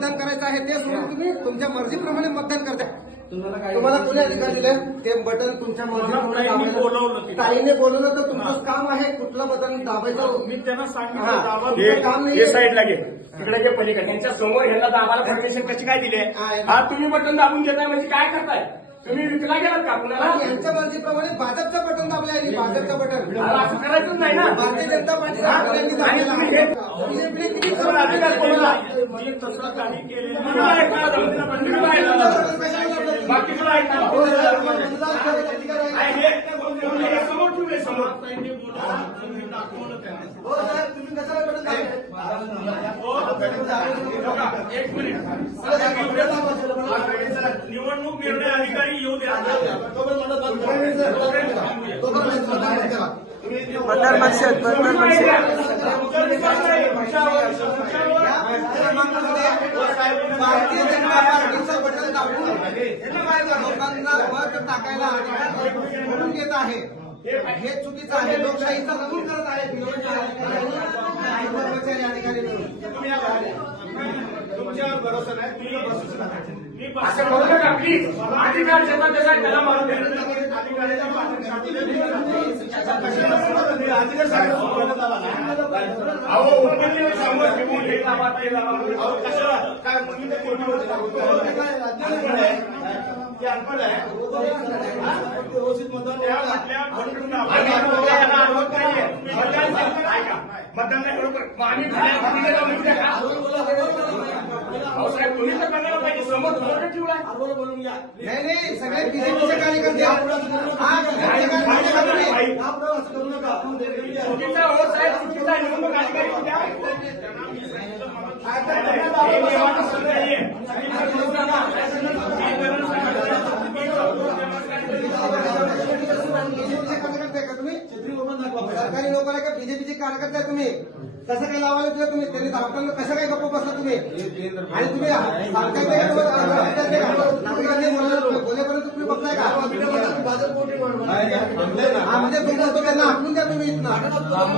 मतदान करायचं आहे ते सोडून तुम्ही तुमच्या मर्जीप्रमाणे मतदान करताय. तुम्हाला कोणी अधिकार दिले ते बटन तुमच्या मर्जीप्रमाणे ताईने बोलवलं तर तुमचं काम आहे कुठलं बटन दाबायचं. मी त्यांना सांगितलं काम हे नाही साईडला घे तिकडे घे पलीकडे त्यांच्या समोर ह्यांना दाबाला परमिशन कशी काय दिली हा तुम्ही बटन दाबून घेताय म्हणजे काय करताय तुम्ही विकला गेलात का कुणाला यांच्या मर्जीप्रमाणे भाजपचं बटन दाबलं आहे भाजपचं बटन असं करायचंच नाही ना भारतीय जनता पार्टीने बीजेपीने किती अधिकार कोणाला मी तसं काही केलेलं बाकी तुला समोर ठेवले समोर तुम्ही कशाला बटन एक मिनिट निवडणूक निर्णय अधिकारी येऊ द्या मतदार परिषद भारतीय जनता पार्टीचं बटन दाबून लोकांना मत टाकायला म्हणून घेत आहे हे चुकीचं आहे. लोकशाहीचा नमूद करत आहे कर्मचारी अधिकारी तुमच्या भरोसा नाही तुम्ही भरोसा असं करू नका प्लीज अधिकार ज्याचा त्याचा त्याला मारून अहो ओपनली समोर ठेवून हे लावा ते लावा कशाला काय ते अनपड आहे मतदान नाही बरोबर साहेब तुम्ही तर बघायला पाहिजे समोर ठेवला बोलून घ्या नाही सगळे बीजेपीचे कार्यकर्ते चुकीचा हो साहेब चुकीचा निवडणूक अधिकारी सरकारी नोकर आहे का बीजेपीचे कार्यकर्ते आहे तुम्ही कसं काय लावायला दिलं तुम्ही त्यांनी दाखवलं कसं काय गप्प बसला तुम्ही आणि तुम्ही बोलेपर्यंत तुम्ही बघताय का म्हणजे तुमचं त्यांना आखून द्या तुम्ही इथं